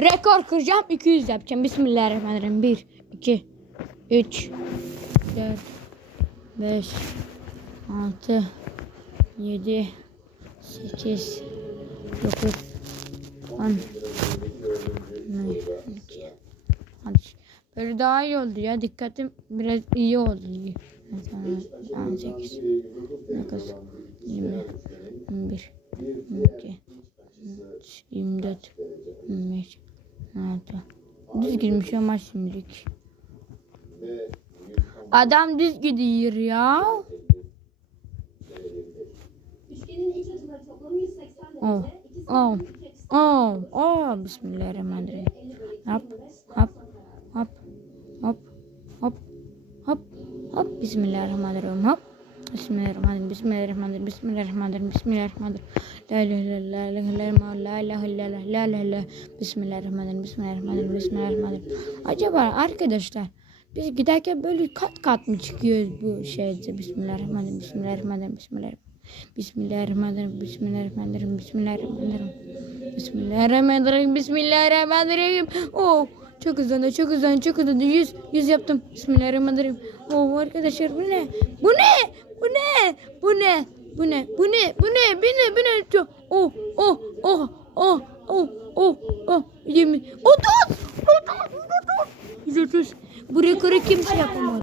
Rekor kıracağım 200 yapacağım. Bismillahirrahmanirrahim. 1, 2, 3, 4, 5, 6, 7, 8, 9, 10, 12, Hadi. Böyle daha iyi oldu ya. Dikkatim biraz iyi oldu. 18, 19, 20, 21, 22, 23, 24, 25, Nerede? Düz girmiş ama şimdilik. Adam düz gidiyor ya. Oh, oh. Oh. Oh. Oh. Bismillahirrahmanirrahim. Hop. Hop. Hop. Hop. Hop. Hop. Hop. Bismillahirrahmanirrahim. Hop. Bismillahirrahmanirrahim. Bismillahirrahmanirrahim. Bismillahirrahmanirrahim. Bismillahirrahmanirrahim. İllallah. La ilahe illallah. La ilahe illallah. La ilahe illallah. Bismillahirrahmanirrahim. Bismillahirrahmanirrahim. Bismillahirrahmanirrahim. Acaba arkadaşlar biz giderken böyle kat kat mı çıkıyoruz bu şeyde? Bismillahirrahmanirrahim. Bismillahirrahmanirrahim. Bismillahirrahmanirrahim. Bismillahirrahmanirrahim. Bismillahirrahmanirrahim. Bismillahirrahmanirrahim. Bismillahirrahmanirrahim. Bismillahirrahmanirrahim. Oh. Çok hızlandı, çok hızlandı, çok hızlandı. Yüz, yüz yaptım. Bismillahirrahmanirrahim. Oh arkadaşlar bu ne? Bu ne? Bu ne? Bu ne? Bu ne? Bu ne? Bu ne? Bu ne? Çok- Oh, oh, oh, oh, oh, oh, oh. Yemin. Otuz! Otuz! Otuz! 130. Bu rekoru kimse yapamaz.